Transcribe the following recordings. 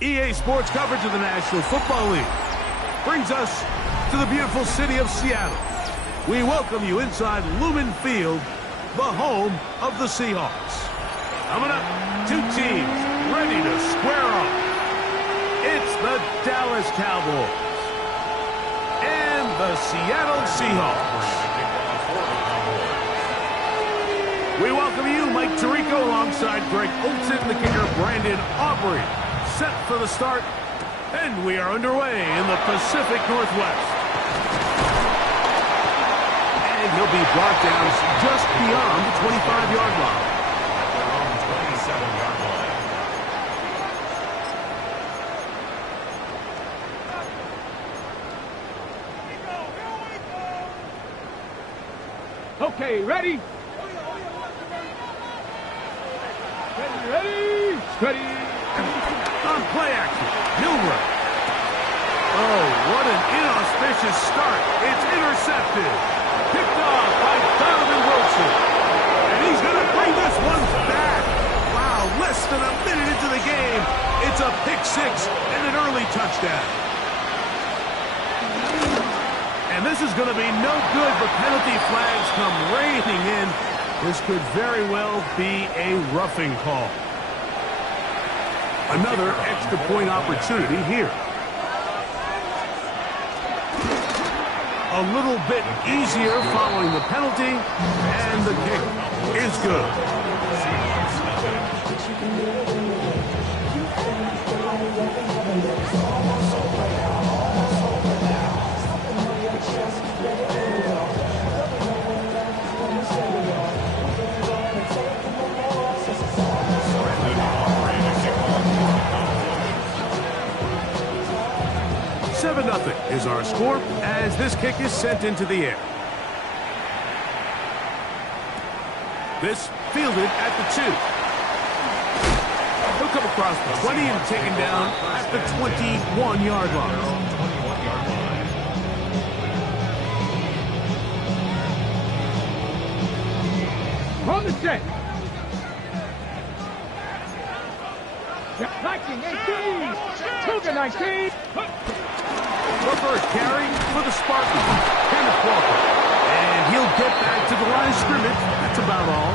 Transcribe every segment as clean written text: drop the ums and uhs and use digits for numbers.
EA Sports coverage of the National Football League brings us to the beautiful city of Seattle. We welcome you inside Lumen Field, the home of the Seahawks. Coming up, two teams ready to square off. It's the Dallas Cowboys and the Seattle Seahawks. We welcome you, Mike Tirico, alongside Greg Olsen, the kicker, Brandon Aubrey. Set for the start, and we are underway in the Pacific Northwest. And he'll be brought down just beyond the 25-yard line. Okay, ready? Ready? Steady. On play action, Milner. Oh, what an inauspicious start. It's intercepted. Picked off by Donovan Wilson. And he's going to bring this one back. Wow, less than a minute into the game. It's a pick six and an early touchdown. And this is going to be no good, but penalty flags come raining in. This could very well be a roughing call. Another extra point opportunity here. A little bit easier following the penalty, and the kick is good. 7-0 is our score as this kick is sent into the air. This fielded at the 2. He'll come across the 20 and taken down at the 21-yard line. On the set. 19, 18. To the 19. The first carry for the Spartans. Kenneth Walker. And he'll get back to the line of scrimmage. That's about all.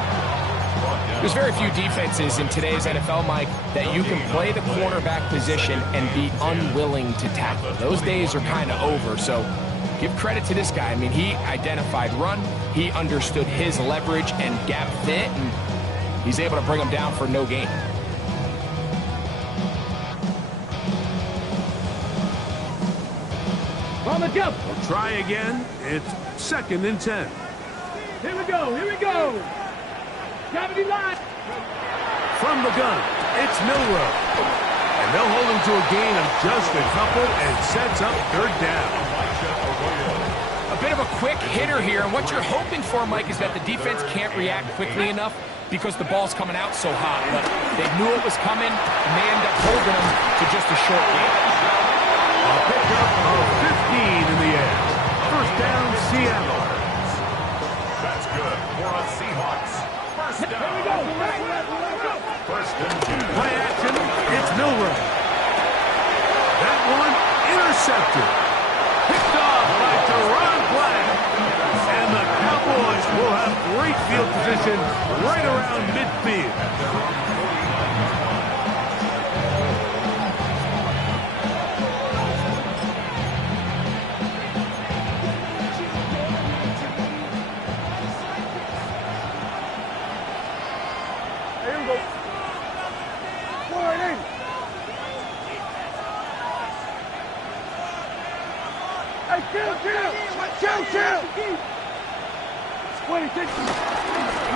There's very few defenses in today's NFL, Mike, that you can play the cornerback position and be unwilling to tackle. Those days are kind of over, so give credit to this guy. I mean, he identified run, he understood his leverage and gap fit, and he's able to bring him down for no gain. On the jump. We'll try again. It's 2nd and 10. Here we go. Here we go. Gravity line. From the gun, it's Milrow. And they'll hold him to a gain of just a couple and sets up 3rd down. A bit of a quick hitter here, and what you're hoping for, Mike, is that the defense can't react quickly enough because the ball's coming out so hot. But they knew it was coming, and they end up holding him to just a short gain. A pickup of 15 in the air. 1st down, Seattle. That's good. We're on Seahawks. 1st down. Here we go. 1st and 2. Play action, it's Milrow. That one intercepted. Picked off by Teron Black. And the Cowboys will have great field position right around midfield.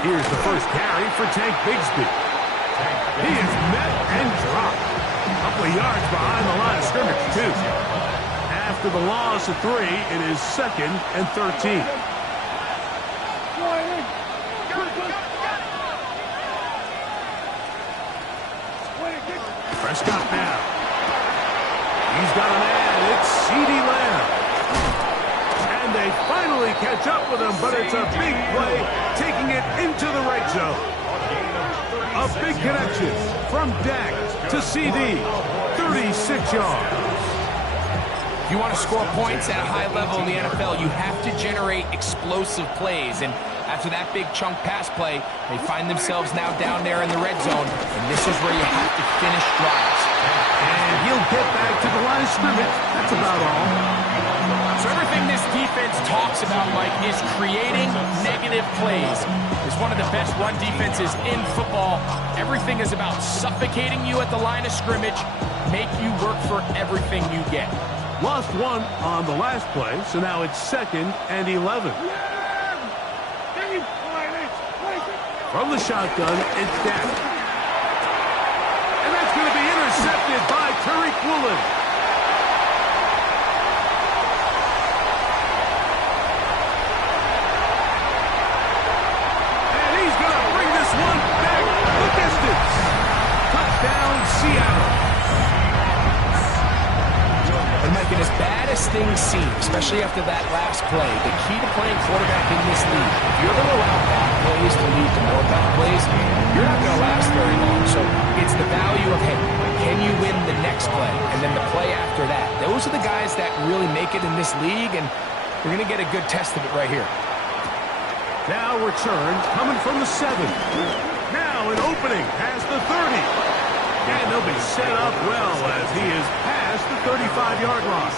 Here's the first carry for Tank Bigsby. He is met and dropped. A couple of yards behind the line of scrimmage, too. After the loss of 3, it is 2nd and 13. Prescott now. He's got a man. It's CeeDee Lamb. And they finally catch up with him, but it's a big play, taking it into the red zone. A big connection from Dak to CD, 36 yards. If you want to score points at a high level in the NFL, you have to generate explosive plays. And after that big chunk pass play, they find themselves now down there in the red zone, and this is where you have to finish drives. And he'll get back to the line of scrimmage. That's about all. So everything this defense talks about, Mike, is creating negative plays. It's one of the best run defenses in football. Everything is about suffocating you at the line of scrimmage, make you work for everything you get. Lost 1 on the last play, so now it's 2nd and 11. From the shotgun, it's Dak. And that's going to be intercepted by Tariq Woolen. And he's going to bring this one back the distance. Touchdown, Seattle. And Mike, as bad as things seem, especially after that last play, the key to playing quarterback in this league, if you're going to allow bad plays to lead to more bad plays, you're not going to last very long. So it's the value of, hey, can you win the next play? And then the play after that. Those are the guys that really make it in this league, and we're going to get a good test of it right here. Now return coming from the 7. Now an opening past the 30. And they'll be set up well as he is past the 35-yard line.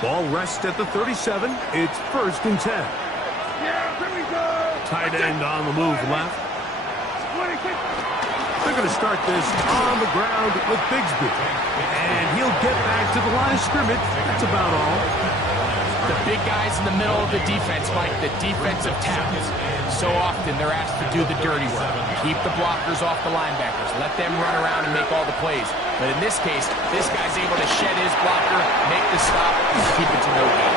Ball rests at the 37. It's 1st and 10. Tight end on the move left. They're going to start this on the ground with Bigsby. And he'll get back to the line of scrimmage. That's about all. The big guys in the middle of the defense, Mike, the defensive tackles. So often often they're asked to do the dirty work. Keep the blockers off the linebackers. Let them run around and make all the plays. But in this case, this guy's able to shed his blocker, make the stop, and keep it to no gain.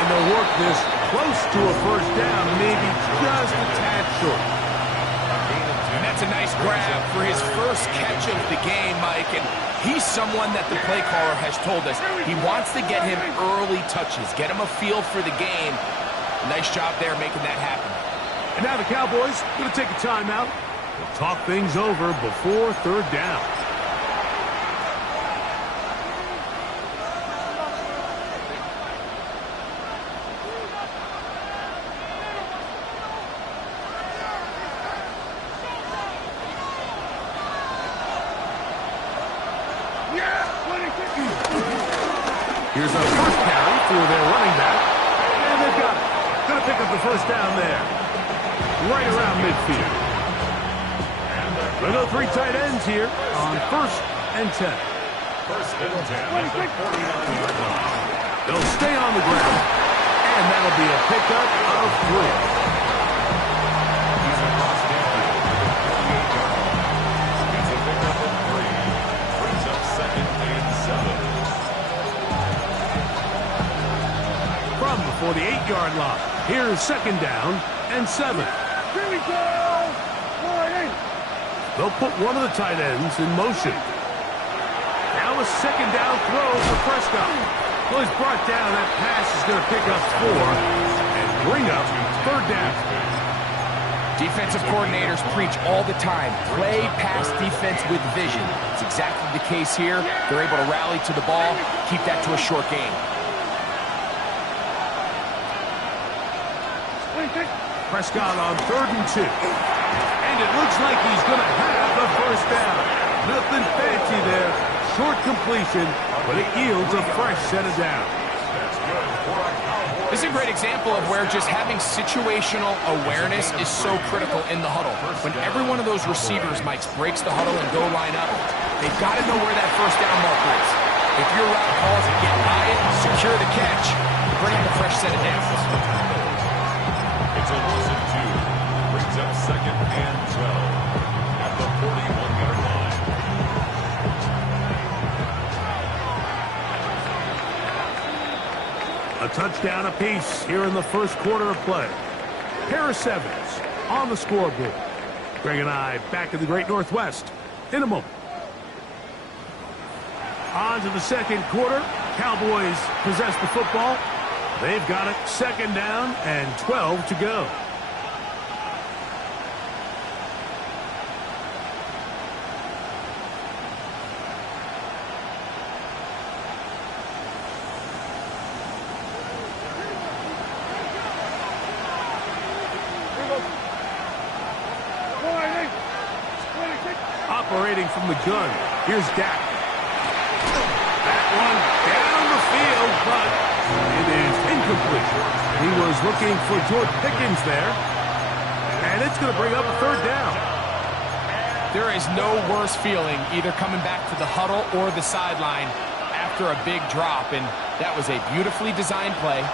And they'll work this close to a first down, maybe just a tad short. And that's a nice grab for his first catch of the game, Mike. And he's someone that the play caller has told us he wants to get him early touches, get him a feel for the game. Nice job there making that happen. And now the Cowboys going to take a timeout. We'll talk things over before third down. Here's a first carry for their running back. And they've got it. Going to pick up the first down there. Right around midfield. They'll go 3 tight ends here on 1st and 10. First and 10. They'll stay on the ground. And that'll be a pickup of 3. He's across midfield. 48-yard line. It's a pickup of 3. Brings up 2nd and 7. From the 48-yard line. Here's 2nd down and 7. Here we go. They'll put one of the tight ends in motion. Now a 2nd down throw for Prescott. Well, he's brought down. That pass is going to pick up 4 and bring up 3rd down. Defensive coordinators preach all the time, play pass defense with vision. It's exactly the case here. They're able to rally to the ball, keep that to a short game. Prescott on 3rd and 2. And it looks like he's going to have the first down. Nothing fancy there. Short completion, but it yields a fresh set of downs. This is a great example of where just having situational awareness is so critical in the huddle. When every one of those receivers, Mike, breaks the huddle and go line up, they've got to know where that first down marker is. If your route calls it, get by it, secure the catch, bring in a fresh set of downs. It's a 1-2. Brings up 2nd and 12 at the 41-yard line. A touchdown apiece here in the first quarter of play. Harris Evans on the scoreboard. Greg and I back in the Great Northwest in a moment. On to the second quarter. Cowboys possess the football. They've got it 2nd down and 12 to go. Operating from the gun. Here's Dak. That one down the field, but it is incomplete. He was looking for George Pickens there. And it's going to bring up a 3rd down. There is no worse feeling either coming back to the huddle or the sideline after a big drop. And that was a beautifully designed play,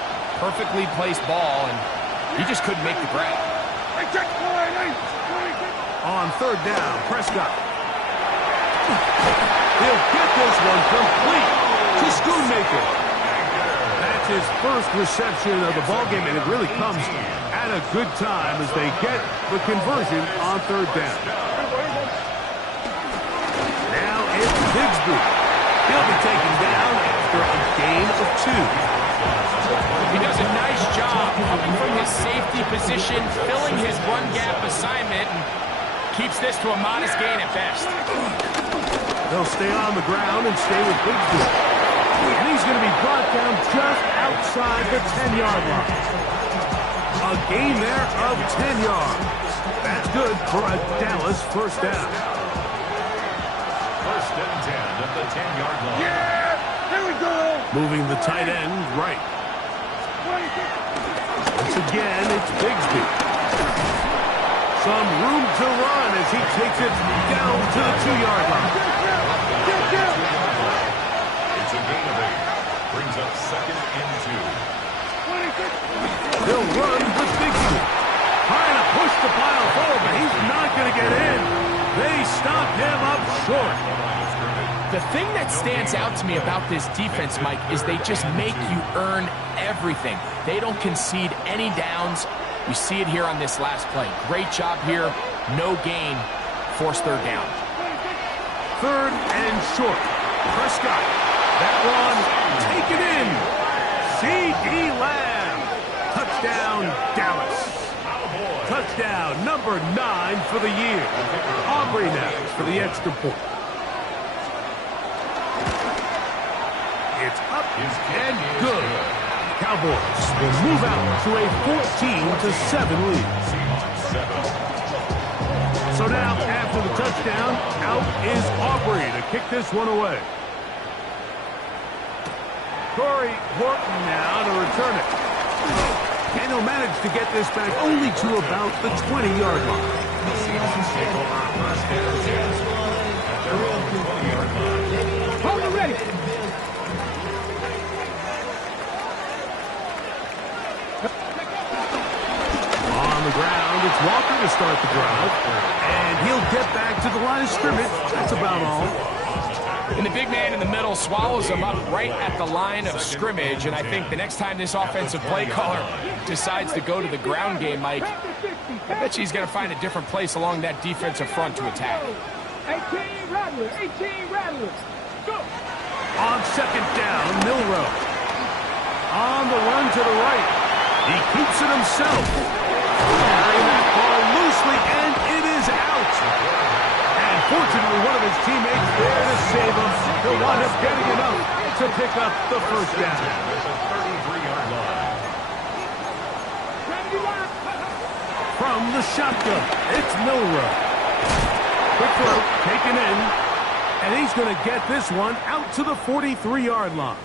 perfectly placed ball, and he just couldn't make the grab. On 3rd down, Prescott. He'll get this one complete to Schoonmaker. That's his first reception of the ballgame, and it really comes at a good time as they get the conversion on 3rd down. Now it's Bigsby. He'll be taken down after a gain of 2. He does a nice job coming from his safety position, filling his run gap assignment, and keeps this to a modest gain at best. They'll stay on the ground and stay with Bigsby. And he's going to be brought down just outside the 10-yard line. A gain there of 10 yards. That's good for a Dallas first down. 1st and 10 at the 10-yard line. Yeah! Here we go! Moving the tight end right. Once again, it's Bigsby. Some room to run as he takes it down to the 2-yard line. It's a gain of 8. Brings up 2nd and 2. They'll run with Bigsby. Trying to push the pile forward, but he's not going to get in. They stopped him up short. The thing that stands out to me about this defense, Mike, is they just make you earn everything. They don't concede any downs. You see it here on this last play. Great job here. No gain. Forced third down. Third and short. Prescott. That one taken in. C.D. Lamb. Touchdown, Dallas. Touchdown, number 9 for the year. Aubrey now for the extra point. It's up and good. Cowboys will move out to a 14-7 lead. So now, after the touchdown, out is Aubrey to kick this one away. Corey Horton now to return it. And he'll manage to get this back only to about the 20-yard line. Hold it ready. On the ground, it's Walker to start the drive. And he'll get back to the line of scrimmage. That's about all. And the big man in the middle swallows him up right at the line of scrimmage. And I think the next time this offensive play caller decides to go to the ground game, Mike, I bet you he's going to find a different place along that defensive front to attack. 18 Rattler, 18 Rattler. Go. On second down, Milrow. On the run to the right. He keeps it himself. Carrying that ball loosely, and it is out. And fortunately, one of his teammates there to save him. He'll wind up getting enough to pick up the first down. From the shotgun, it's Milrow. Quick throw, taken in. And he's going to get this one out to the 43-yard line.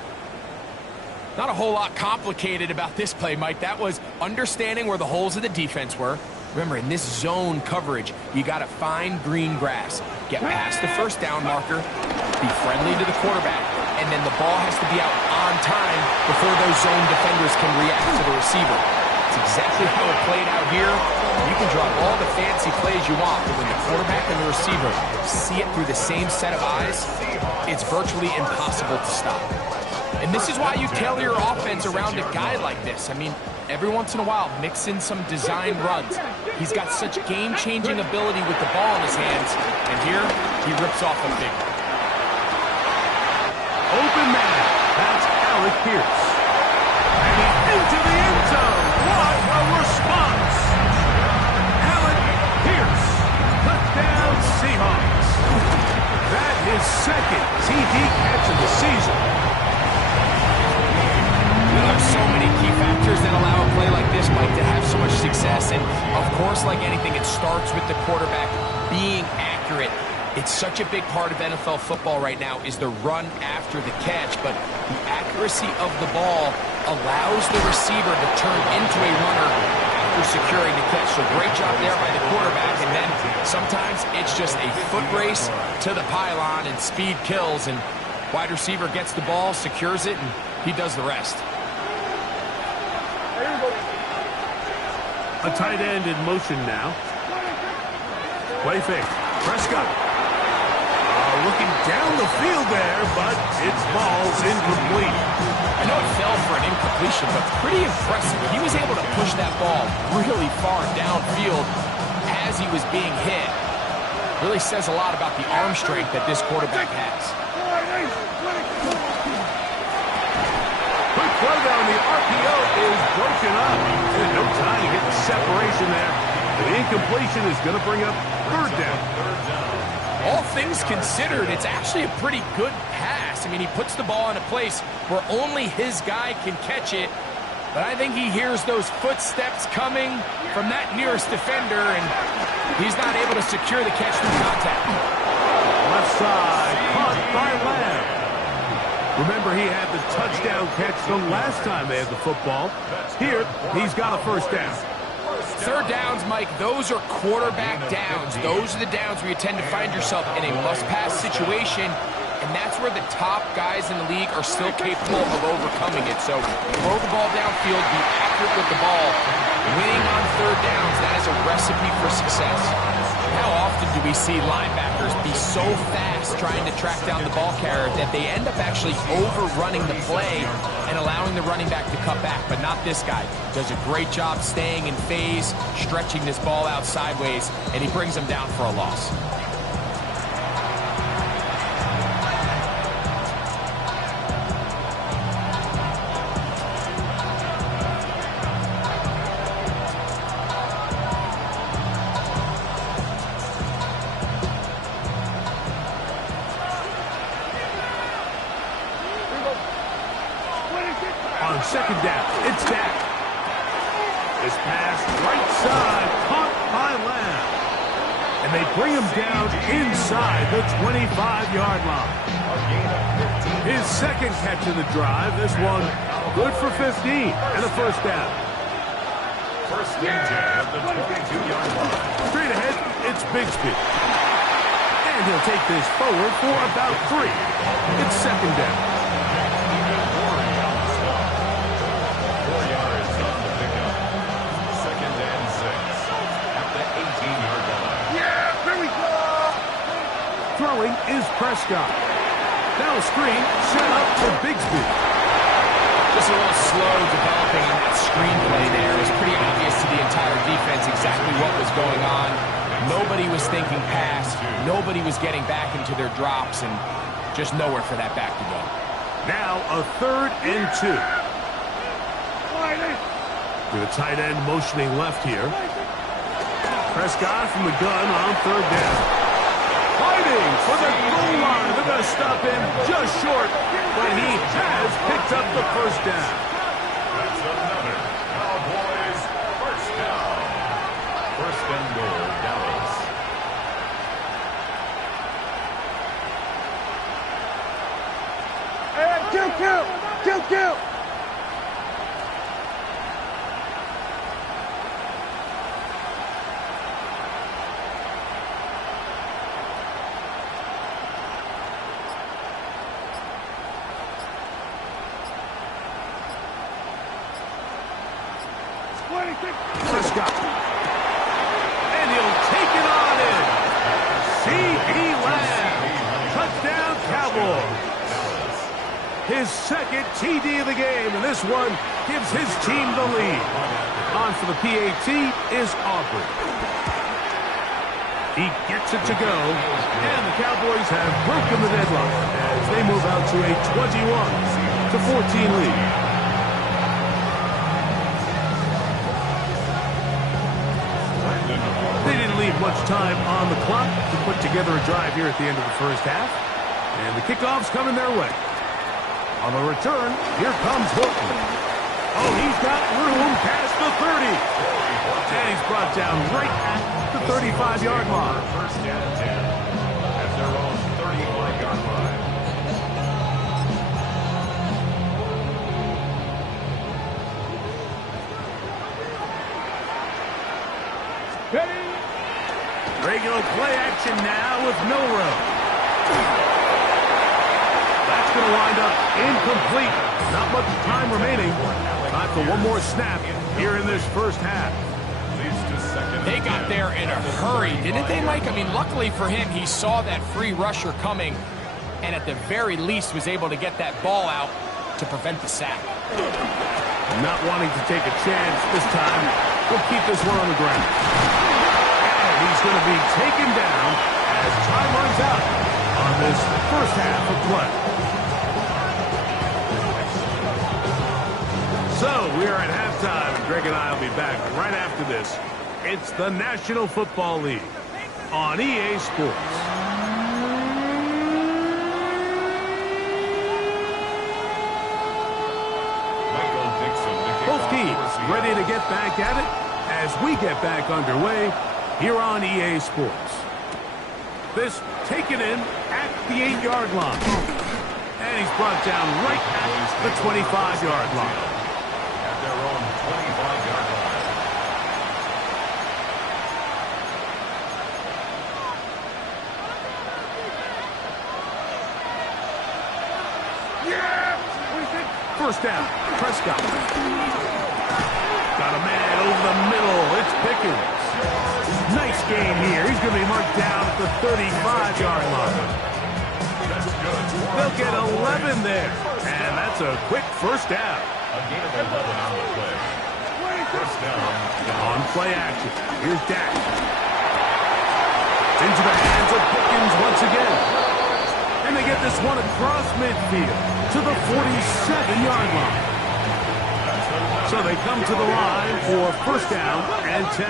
Not a whole lot complicated about this play, Mike. That was understanding where the holes of the defense were. Remember, in this zone coverage, you got to find green grass. Get past the first down marker, be friendly to the quarterback, and then the ball has to be out on time before those zone defenders can react to the receiver. It's exactly how it played out here. You can draw all the fancy plays you want, but when the quarterback and the receiver see it through the same set of eyes, it's virtually impossible to stop. And this is why you tailor your offense around a guy like this. I mean, every once in a while, mix in some design runs. He's got such game-changing ability with the ball in his hands, and here, he rips off a big one. Open man. That's Alec Pierce. And he's into the end zone. What a response. Alec Pierce. Touchdown Seahawks. That is second TD catch of the season. There's so many key factors that allow a play like this, Mike, to have so much success. And, of course, like anything, it starts with the quarterback being accurate. It's such a big part of NFL football right now is the run after the catch. But the accuracy of the ball allows the receiver to turn into a runner after securing the catch. So great job there by the quarterback. And then sometimes it's just a foot race to the pylon and speed kills. And wide receiver gets the ball, secures it, and he does the rest. A tight end in motion now. Play fake. Prescott. Looking down the field there, but it's ball's incomplete. I know it fell for an incompletion, but pretty impressive. He was able to push that ball really far downfield as he was being hit. Really says a lot about the arm strength that this quarterback has. Quick throw down, the RPO is broken up. And no time to get the separation there. The incompletion is going to bring up third down. All things considered, it's actually a pretty good pass. I mean, he puts the ball in a place where only his guy can catch it. But I think he hears those footsteps coming from that nearest defender, and he's not able to secure the catch through contact. Left side, caught by Lamb. Remember, he had the touchdown catch the last time they had the football. Here, he's got a first down. Third downs, Mike, those are quarterback downs. Those are the downs where you tend to find yourself in a must-pass situation, and that's where the top guys in the league are still capable of overcoming it. So throw the ball downfield, be accurate with the ball. Winning on third downs, that is a recipe for success. How often do we see linebackers be so fast trying to track down the ball carrier that they end up actually overrunning the play and allowing the running back to cut back? But not this guy. Does a great job staying in phase, stretching this ball out sideways, and he brings him down for a loss. On second down, it's Dak. This pass right side, caught by Lamb. And they bring him down inside the 25-yard line. His second catch of the drive. This one good for 15 and a first down. First and 10 at the 22-yard line. Straight ahead, it's Bigsby. And he'll take this forward for about 3. It's second down. Throwing is Prescott. Now a screen set up for Bigsby. Just a little slow developing on that screenplay there. It was pretty obvious to the entire defense exactly what was going on. Nobody was thinking pass. Nobody was getting back into their drops, and just nowhere for that back to go. Now a 3rd and 2. To the tight end motioning left here. Prescott from the gun on 3rd down. Fighting for the goal line. They're going to stop him just short, but he has picked up the first down. That's another Cowboys first down. First and goal, Dallas. Hey, kill! Prescott. And he'll take it on in. C.E. Lamb. Touchdown, Cowboys. His second TD of the game, and this one gives his team the lead. On for the PAT is Aubrey. He gets it to go, and the Cowboys have broken the deadlock as they move out to a 21-14 lead. They didn't leave much time on the clock to put together a drive here at the end of the first half. And the kickoff's coming their way. On the return, here comes Horton. Oh, he's got room past the 30. And he's brought down right at the 35-yard line. First down and 10 at their own 35-yard line. Regular play action now with Milrow. That's going to wind up incomplete. Not much time remaining. Time for one more snap here in this first half. They got there in a hurry, didn't they, Mike? I mean, luckily for him, he saw that free rusher coming and at the very least was able to get that ball out to prevent the sack. Not wanting to take a chance this time. We'll keep this one on the ground. He's going to be taken down as time runs out on this first half of play. So we are at halftime, and Greg and I will be back right after this. It's the National Football League on EA Sports. Both teams ready to get back at it as we get back underway here on EA Sports. This taken in at the 8-yard line. And he's brought down right at the 25-yard line. At their own 25-yard line. First down, Prescott. Got a man over the middle. It's Pickens. Nice game here. He's going to be marked down at the 35-yard line. They'll get 11 there. And that's a quick first down. A gain of 11 on the play. First down. On play action. Here's Dak. Into the hands of Pickens once again. And they get this one across midfield to the 47-yard line. So they come to the line for first down and 10.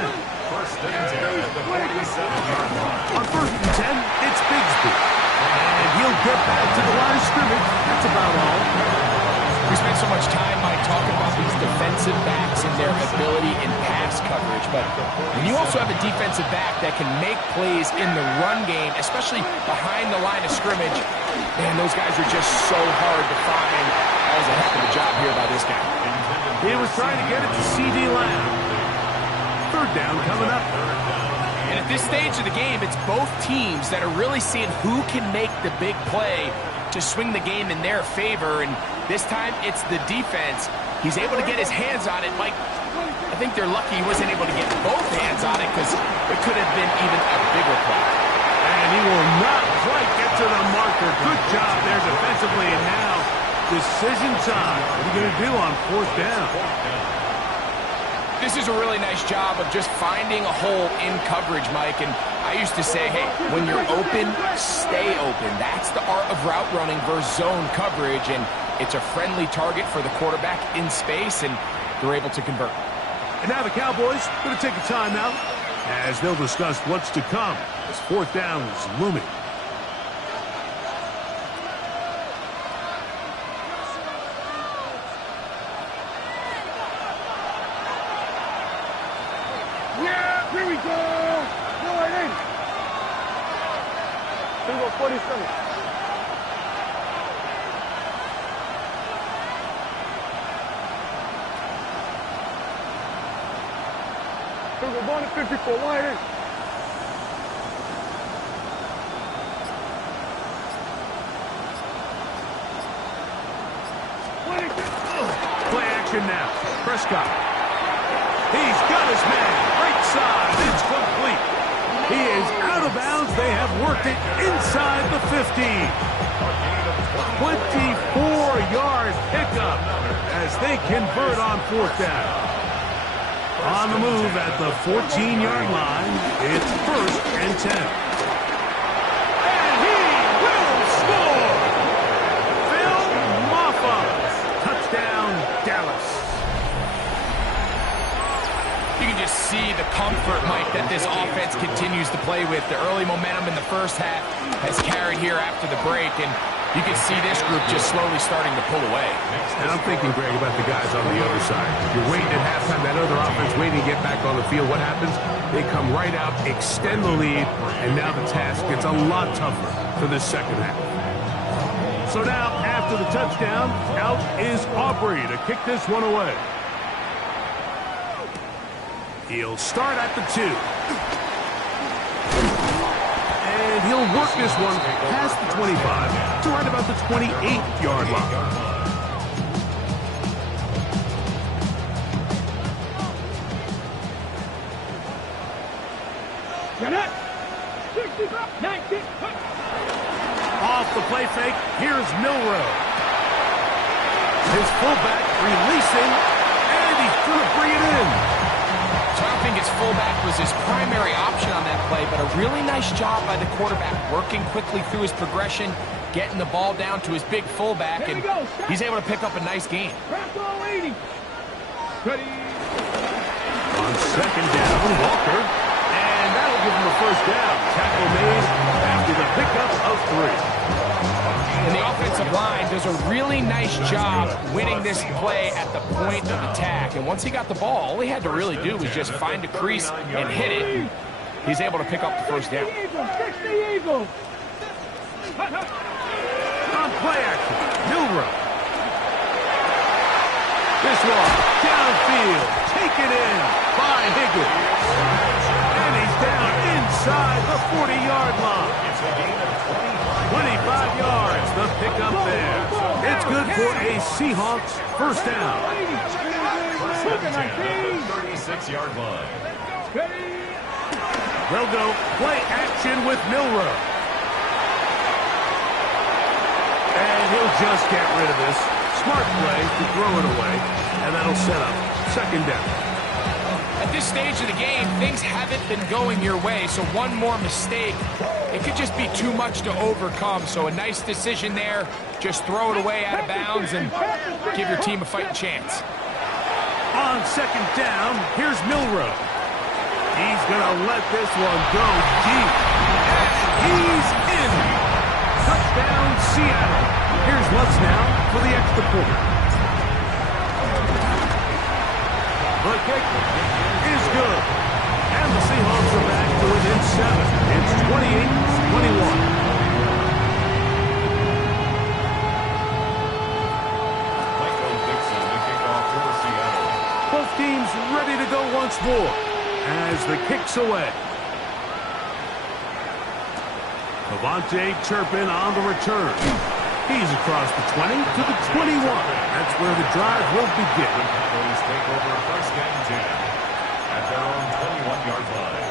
First and 10 at the 47-yard line. On first and 10, it's Bigsby. And he'll get back to the line of scrimmage. That's about all. We spent so much time, Mike, talking about these defensive backs and their ability in pass coverage. But when you also have a defensive back that can make plays in the run game, especially behind the line of scrimmage, man, those guys are just so hard to find. That was a heck of a job here by this guy. He was trying to get it to C.D. Lamb. Third down coming up. And at this stage of the game, it's both teams that are really seeing who can make the big play to swing the game in their favor. And this time, it's the defense. He's able to get his hands on it. Mike, I think they're lucky he wasn't able to get both hands on it because it could have been even a bigger play. And he will not quite get to the marker. Good job there defensively. And now, decision time. What are you going to do on fourth down? This is a really nice job of just finding a hole in coverage, Mike. And I used to say, hey, when you're open, stay open. That's the art of route running versus zone coverage. And it's a friendly target for the quarterback in space, and they're able to convert. And now the Cowboys going to take a timeout as they'll discuss what's to come as fourth down is looming. Yeah, here we go. Go right in. Single 47. Single 1 to 54. Wide in. Play action now. Prescott. He's got his man. Right side. It's complete. He is out of bounds. They have worked it inside the 15. 24-yard pickup as they convert on fourth down. On the move at the 14-yard line, it's first and 10. And he will score! Phil Maffa. Touchdown, Dallas. You can just see the comfort, Mike, that this offense continues to play with. The early momentum in the first half has carried here after the break, and you can see this group just slowly starting to pull away. And I'm thinking, Greg, about the guys on the other side. You're waiting at halftime, that other offense waiting to get back on the field. What happens? They come right out, extend the lead, and now the task gets a lot tougher for the second half. So now, after the touchdown, out is Aubrey to kick this one away. He'll start at the 2. And he'll work this one past the 25 to right about the 28-yard line. Off the play fake, here's Milrow. His fullback releasing, and he's going to bring it in. So I don't think his fullback was his primary option on that play, but a really nice job by the quarterback working quickly through his progression, getting the ball down to his big fullback, and he's able to pick up a nice gain. On second down, Walker, and that'll give him a first down. Tackle made after the pickup of 3. And the offensive line does a really nice job winning this play at the point of attack. And once he got the ball, all he had to really do was just find a crease and hit it. He's able to pick up the first down. On play action, Milrow. This one, downfield, taken in by Higgins. And he's down inside the 40-yard line. 25 yards, the pickup there. It's good for a Seahawks first down. First and 10 at the 36-yard line. They'll go play action with Milroe. And he'll just get rid of this. Smart play to throw it away. And that'll set up second down. At this stage of the game, things haven't been going your way, so one more mistake, it could just be too much to overcome. So a nice decision there. Just throw it away out of bounds and give your team a fighting chance. On second down, here's Milroe. He's going to let this one go deep. And he's in. Touchdown, Seattle. Here's Lutz now for the extra point. The kick is good. And the Seahawks are back to within 7. It's 28-21. Both teams ready to go once more as the kick's away. Devontae Turpin on the return. He's across the 20 to the 21. That's where the drive will begin. Please take over first and 10 at their own 21-yard line.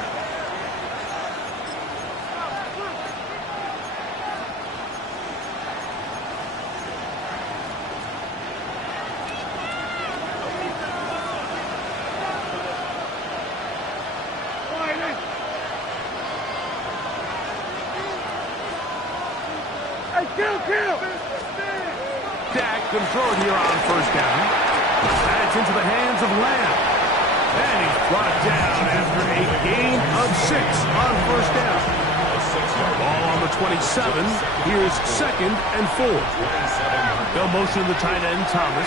Dak can throw it here on first down. That's into the hands of Lamb. And he's brought down after a gain of 6 on first down. Ball on the 27. Here's second and 4. They'll motion the tight end, Thomas.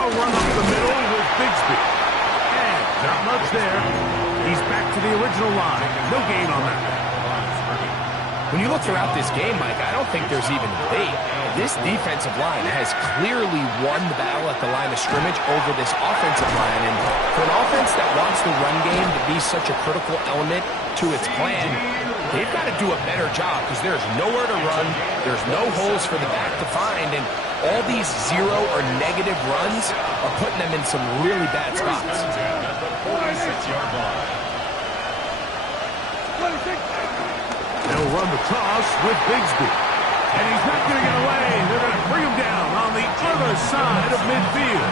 A run up the middle with Bigsby. And not much there. He's back to the original line. No gain on that. When you look throughout this game, Mike, I don't think there's even debate. This defensive line has clearly won the battle at the line of scrimmage over this offensive line. And for an offense that wants the run game to be such a critical element to its plan, they've got to do a better job because there's nowhere to run. There's no holes for the back to find. And all these zero or negative runs are putting them in some really bad spots. They'll run the toss with Bigsby. And he's not going to get away. They're going to bring him down on the other side of midfield.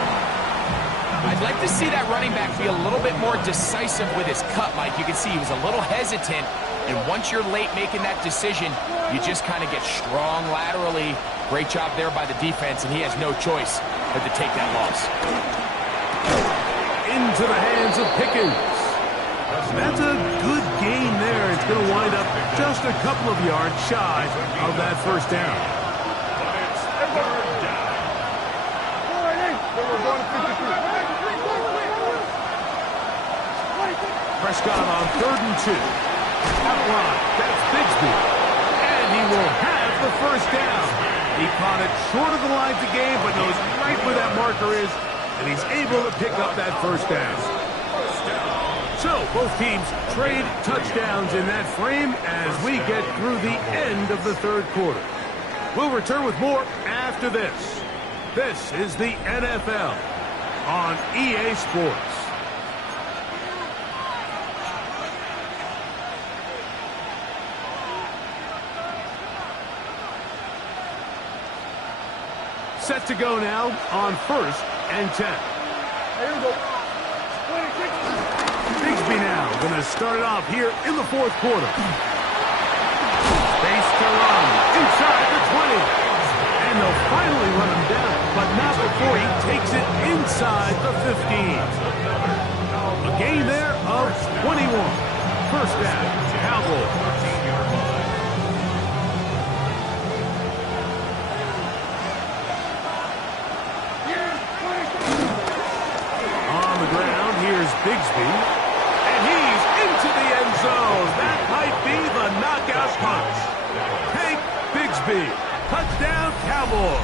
I'd like to see that running back be a little bit more decisive with his cut, Mike. You can see he was a little hesitant. And once you're late making that decision, you just kind of get strong laterally. Great job there by the defense, and he has no choice but to take that loss. Into the hands of Pickens. That's a good gain there. It's going to wind up just a couple of yards shy of that first down. Prescott on 3rd and 2. Outline, that's Bigsby. And he will have the first down. He caught it short of the line to gain, but knows right where that marker is, and he's able to pick up that first down. So, both teams trade touchdowns in that frame as we get through the end of the third quarter. We'll return with more after this. This is the NFL on EA Sports. Set to go now on 1st and 10. Here we go. 26. Bigsby now going to start it off here in the fourth quarter. Base to run inside the 20. And they'll finally run him down, but not before he takes it inside the 15. A gain there of 21. First down, Cowboys. Here's Bigsby, and he's into the end zone. That might be the knockout punch. Hank Bigsby, touchdown Cowboys.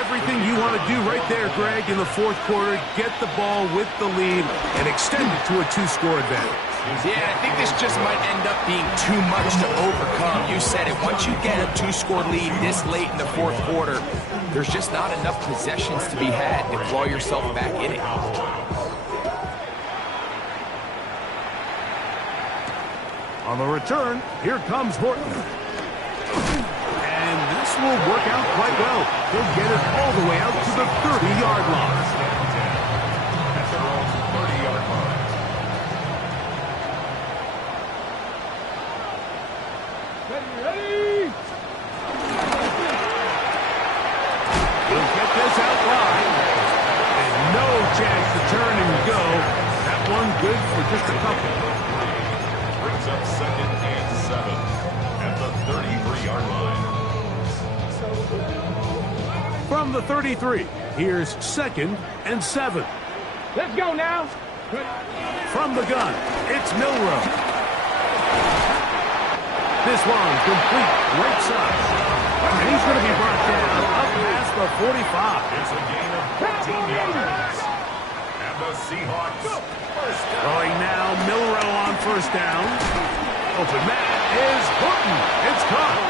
Everything you want to do right there, Greg, in the fourth quarter, get the ball with the lead and extend it to a 2-score advantage. Yeah, I think this just might end up being too much to overcome. You said it. Once you get a two-score lead this late in the fourth quarter, there's just not enough possessions to be had to claw yourself back in it. On the return, here comes Horton. And this will work out quite well. He'll get it all the way out to the 30-yard line. At their own 30-yard line. Ready? He'll get this out wide. And no chance to turn and go. That one good for just a couple. Brings up 2nd and 7 at the 33-yard line. From the 33, here's 2nd and 7. Let's go now. From the gun, it's Milroe. This one complete, right side. And he's going to be brought down up past the 45. It's a gain of 15 yards. And the Seahawks first down. Throwing now, Milroe on first down. Open man is Horton. It's caught.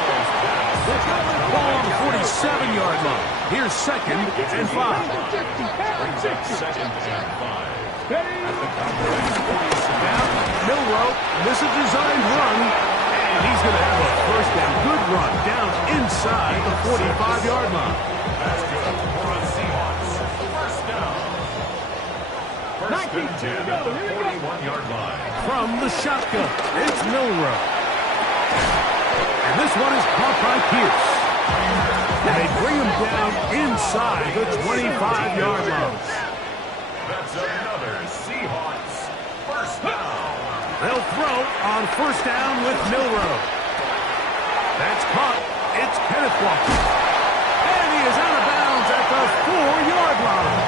Ball on the 47-yard line. Here's 2nd and 5. Brings up 2nd and 5. At the Cowboys 47. Now, Milroe, this is a designed run, and he's going to have a first down. Good run down inside the 45-yard line. That's good for the Seahawks. First down. First and 10 at the 41-yard line. From the shotgun, it's Milroe. And this one is caught by Pierce. And they bring him down inside the 25-yard line. That's another Seahawks first down. They'll throw on first down with Milroe. That's caught. It's Kenneth Walker. And he is out of bounds at the 4-yard line.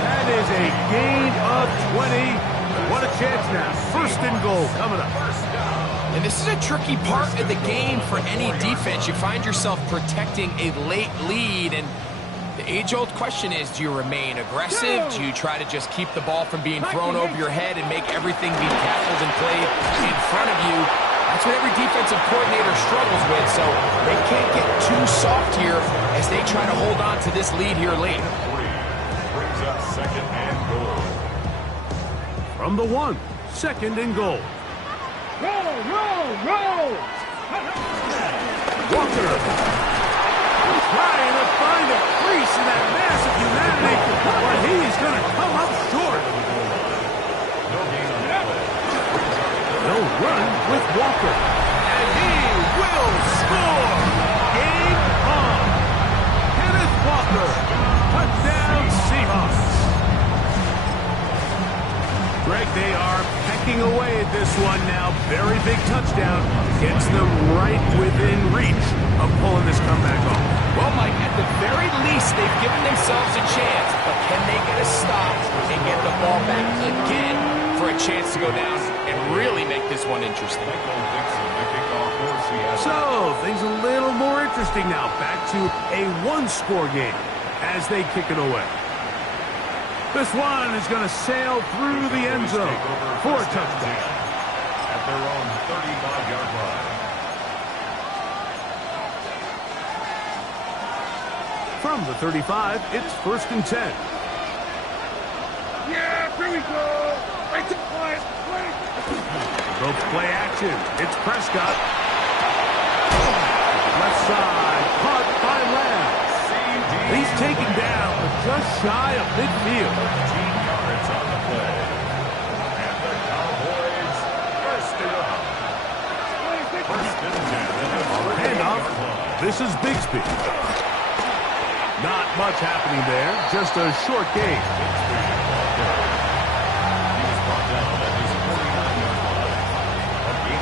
That is a gain of 20. What a chance now. First and goal coming up. And this is a tricky part of the game for any defense. You find yourself protecting a late lead, and the age-old question is, do you remain aggressive? Do you try to just keep the ball from being thrown over your head and make everything be tackled and played in front of you? That's what every defensive coordinator struggles with, so they can't get too soft here as they try to hold on to this lead here late. Brings up 2nd and goal. From the 1, 2nd and goal. Roll! Walker trying to find a crease in that mass of humanity, but he's going to come up short. They'll run with Walker, and he will score. Game on. Kenneth Walker, touchdown Seahawks. Greg, they are pecking away at this one now. Very big touchdown. Gets them right within reach of pulling this comeback off. Well, Mike, at the very least, they've given themselves a chance, but can they get a stop and get the ball back again for a chance to go down and really make this one interesting? So, things a little more interesting now. Back to a one-score game as they kick it away. This one is going to sail through the end zone for a touchdown. At their own 35-yard line. From the 35, it's 1st and 10. Yeah, here we go. Right to play. Both play action. It's Prescott. Left side, caught by Lamb. He's taken down, but just shy of midfield. 13 yards on the play. And the Cowboys first down. First and 10. Handoff. This is Bigsby. Not much happening there. Just a short game.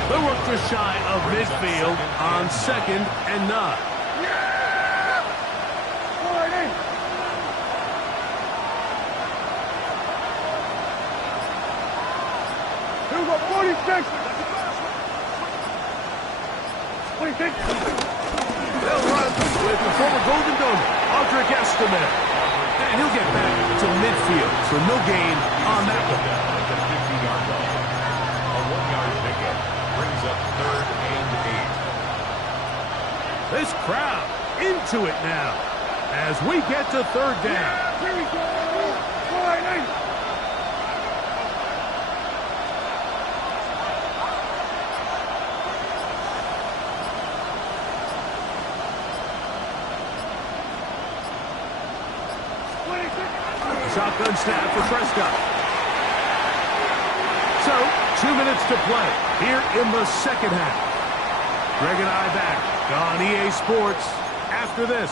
They work just shy of midfield on 2nd and 9. Here we go, 46. 26. They'll run with the former Golden Donor, Audric Estime. And he'll get back to midfield, so no gain on that one. This crowd into it now as we get to third down. Here we go. Boy, Shotgun snap for Prescott. So, 2 minutes to play here in the second half. Greg and I back on EA Sports after this.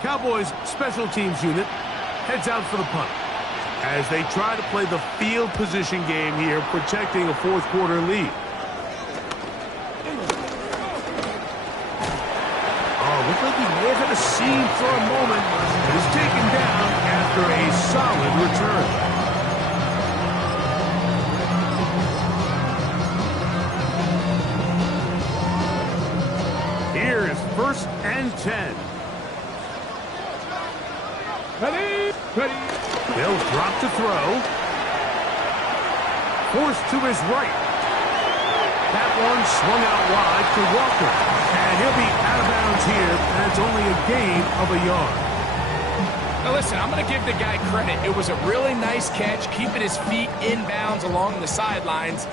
Cowboys special teams unit heads out for the punt as they try to play the field position game here, protecting a fourth quarter lead. Oh, looked like he may have had a seam for a moment, but is taken down after a solid return. Here is 1st and 10. ready. They'll drop to throw. Forced to his right. That one swung out wide to Walker. And he'll be out of bounds here, and it's only a gain of a yard. Now listen, I'm going to give the guy credit. It was a really nice catch, keeping his feet in bounds along the sidelines.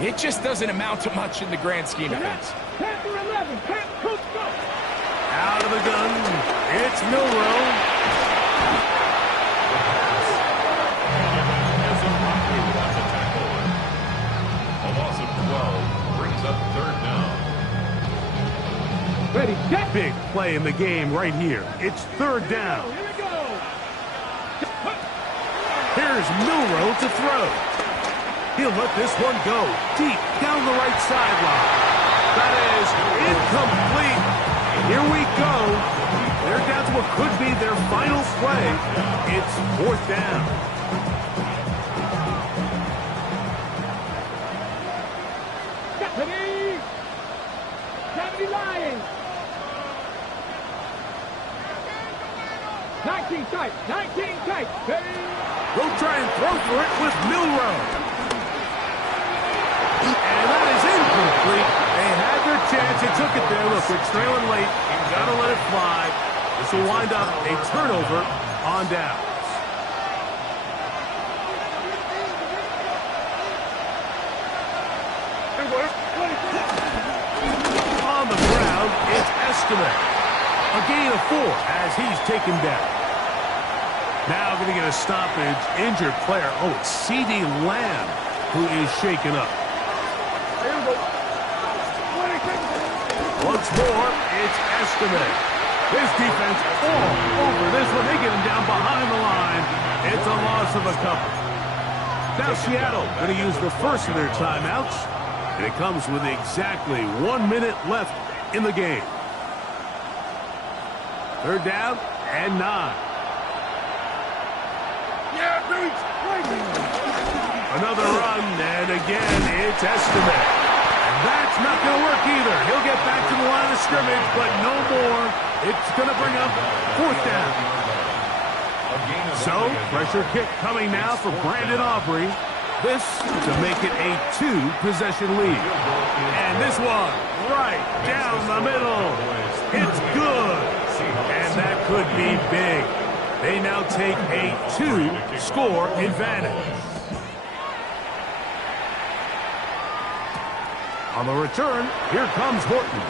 It just doesn't amount to much in the grand scheme of things. Panther 11, Coach, go! Out of the gun, it's Milroe. Ready, get! Big play in the game right here. It's third down. Here we go! Here's Milroe to throw. He'll let this one go deep down the right sideline. That is incomplete. Here we go. They're down to what could be their final play. It's fourth down. Ready! Gravity line! 19 tight, 19 tight, ready! They'll try and throw for it with Milroe. And that is incomplete. They had their chance. They took it there. Look, they're trailing late. You've got to let it fly. This will wind up a turnover on downs. On the ground, it's Estimate. A gain of 4 as he's taken down. Now going to get a stoppage. Injured player. Oh, it's C.D. Lamb who is shaken up. Once more, it's Estimate. This defense all over this one. They get him down behind the line. It's a loss of a couple. Now Seattle going to use the first of their timeouts. And it comes with exactly 1 minute left in the game. Third down and 9. Another run, and again, it's Estimate. And that's not going to work either. He'll get back to the line of scrimmage, but no more. It's going to bring up fourth down. So, pressure kick coming now for Brandon Aubrey. This to make it a 2-possession lead. And this one, right down the middle. It's good. And that could be big. They now take a 2-score advantage. On the return, here comes Horton.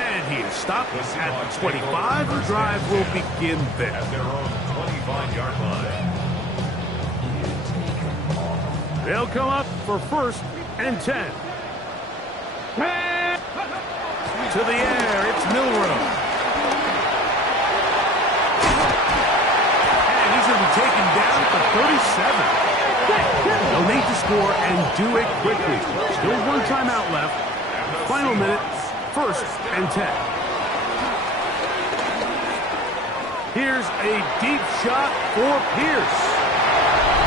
And he is stopped at the 25. The drive will begin there. At their own 25-yard line. They'll come up for 1st and 10. To the air, it's Milroe. And he's going to be taken down for 37. They'll need to score and do it quickly. Still 1 timeout left. Final minute, 1st and 10. Here's a deep shot for Pierce.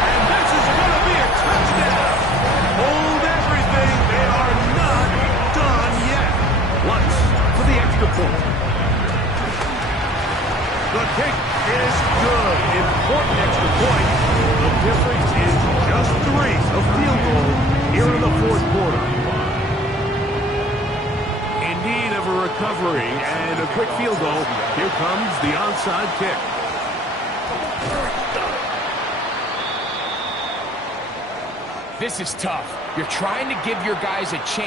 And this is going to be a touchdown. Hold everything. They are not done yet. recovery and a quick field goal. Here comes the onside kick. This is tough. You're trying to give your guys a chance.